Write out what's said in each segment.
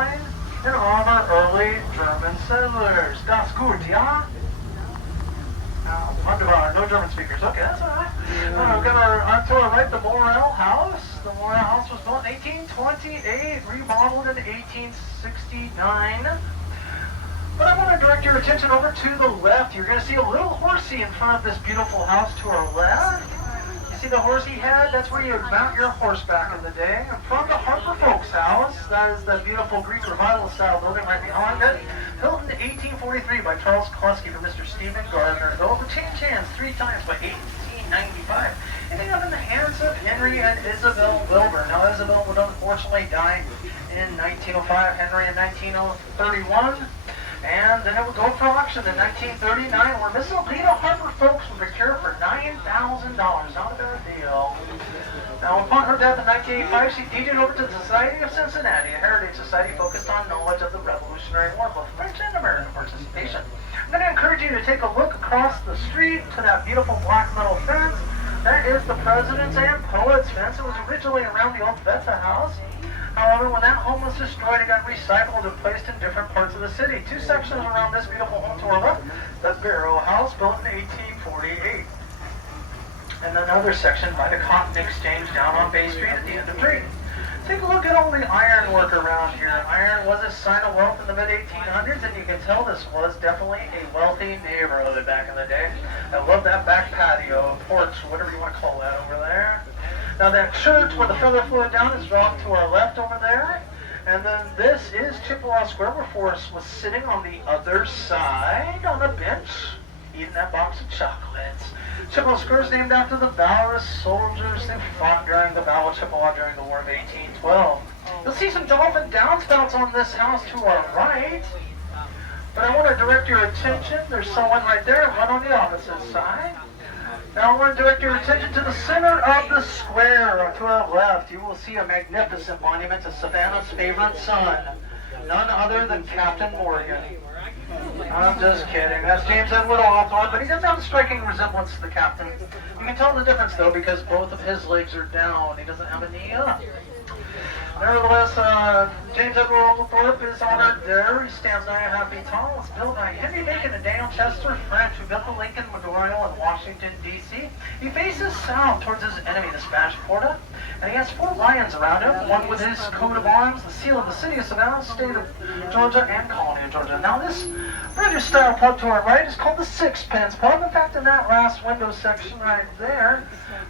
sign in honor of early German settlers. Das gut, ja? Wunderbar, no German speakers. Okay, that's all right. We've got to our right, the Morel House. The Morel House was built in 1828, remodeled in 1869. But I want to direct your attention over to the left. You're going to see a little horsey in front of this beautiful house to our left. You see the horsey head? That's where you would mount your horse back in the day. And from the Harper Folks house, that is the beautiful Greek Revival style building right behind it. Built in 1843 by Charles Kluski for Mr. Stephen Gardner. Though it would change hands 3 times by 1895. Ending up in the hands of Henry and Isabel Wilbur. Now Isabel would unfortunately die in 1905, Henry in 1931. And then it would go for auction in 1939, where Miss Alina Harper Folks would procure for $9,000. Not a bad deal. Now, upon her death in 1985, she deeded over to the Society of Cincinnati, a heritage society focused on knowledge of the Revolutionary War, both French and American participation. I'm going to encourage you to take a look across the street to that beautiful black metal fence. That is the Presidents and Poets fence. It was originally around the old Beta house. However, when that home was destroyed, it got recycled and placed in different parts of the city. 2 sections around this beautiful home to our left, the Espero house, built in 1848. And another section by the Cotton Exchange down on Bay Street at the end of Drayton. Take a look at all the ironwork around here. Iron was a sign of wealth in the mid-1800s, and you can tell this was definitely a wealthy neighborhood back in the day. I love that back patio, porch, whatever you want to call that over there. Now that church where the feather flew down is off to our left over there. And then this is Chippewa Square, where Forrest was sitting on the other side on a bench, eating that box of chocolates. Chippewa Square is named after the valorous soldiers who fought during the Battle of Chippewa during the War of 1812. You'll see some dolphin downspouts on this house to our right. But I want to direct your attention, there's someone right there, one on the opposite side. Now I want to direct your attention to the center of the square. To our left, you will see a magnificent monument to Savannah's favorite son, none other than Captain Morgan. I'm just kidding. That's James Edward Hawthorne, but he doesn't have a striking resemblance to the captain. You can tell the difference, though, because both of his legs are down. He doesn't have a knee up. Nevertheless, James Edward Oglethorpe is honored there. He stands 9.5 feet tall. It's built by Henry Bacon and Daniel Chester French, who built the Lincoln Memorial in Washington, D.C. He faces south towards his enemy, the Spanish Porta, and he has 4 lions around him, one with his coat of arms, the seal of the city of Savannah, state of Georgia, and colony of Georgia. Now, this British-style pub to our right is called the Sixpence Pub. In fact, in that last window section right there,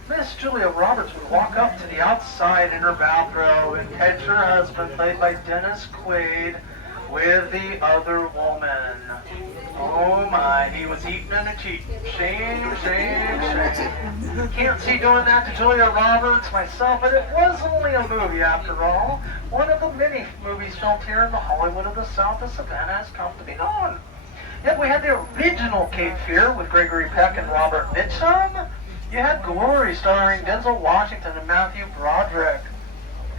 Miss Julia Roberts would walk up to the outside in her bathrobe and catch her husband, played by Dennis Quaid, with the other woman. Oh my, he was eating and cheating. Shame, shame, shame. Can't see doing that to Julia Roberts myself, but it was only a movie after all. One of the many movies filmed here in the Hollywood of the South of Savannah has come to be known. Yet we had the original Cape Fear with Gregory Peck and Robert Mitchum. You had Glory starring Denzel Washington and Matthew Broderick.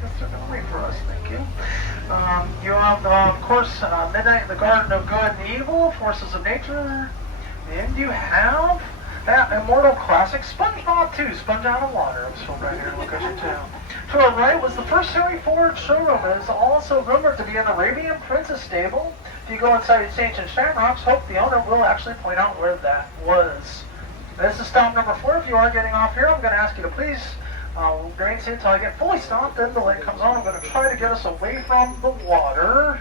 That's a memory for us, thank you. You have, of course, Midnight in the Garden of Good and Evil, Forces of Nature. And you have that immortal classic, SpongeBob 2, Sponge Out of Water. It was filmed right here in Location 2. To our right was the first Harry Ford showroom. It is also rumored to be an Arabian Princess stable. If you go inside its ancient shamrocks, hope the owner will actually point out where that was. This is stop number 4. If you are getting off here, I'm going to ask you to please remain seated until I get fully stopped. Then the light comes on. I'm going to try to get us away from the water.